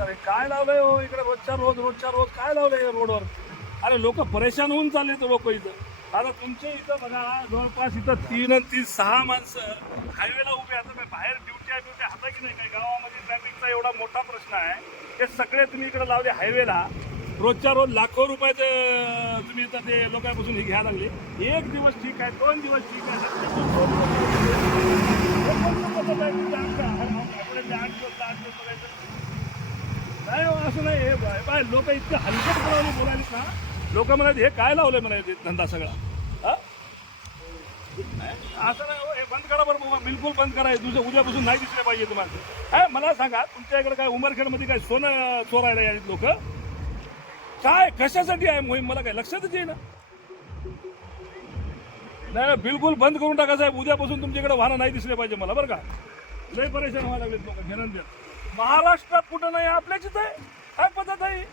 अरे काय लावलंय हो इकडे रोजच्या रोज काय लावलंय रोडवर. अरे लोक परेशान होऊन चालले तर लोक इथं. आता तुमच्या इथं बघा जवळपास इथं 3 आणि 3 6 माणसं हायवेला उभे आता बाहेर ड्युटी हाता की नाही काय गावामध्ये ट्रॅफिकचा एवढा मोठा प्रश्न आहे. हे सगळे तुम्ही इकडे लावले हायवेला. रोजच्या रोज लाखो रुपयाचे तुम्ही इथं ते लोकांपासून हे घ्यायला लागले. एक दिवस ठीक आहे 2 दिवस ठीक आहे नाही हो, असं नाही. हे बाय लोक इतकं हलकटपणाने बोलायला ना. लोक म्हणाले हे काय लावलंय म्हणायचे धंदा सगळा. हा असं नाही हो, हे बंद करा बरं बाबा, बिलकुल बंद करा. उद्यापासून नाही दिसले पाहिजे तुम्हाला. काय मला सांगा तुमच्या इकडे काय उमरखेडमध्ये काय सोनं चोरायला यायचे लोक काय कशासाठी आहे मोहीम मला काय लक्षातच येईना. नाही बिलकुल बंद करून टाका साहेब. उद्यापासून तुमच्याकडे वाहनं नाही दिसले पाहिजे मला बरं का. लय परेशान व्हायला लागलेत लोक घेणं. महाराष्ट्रात कुठं नाही आपल्याचीच आहे काय पद्धत आहे.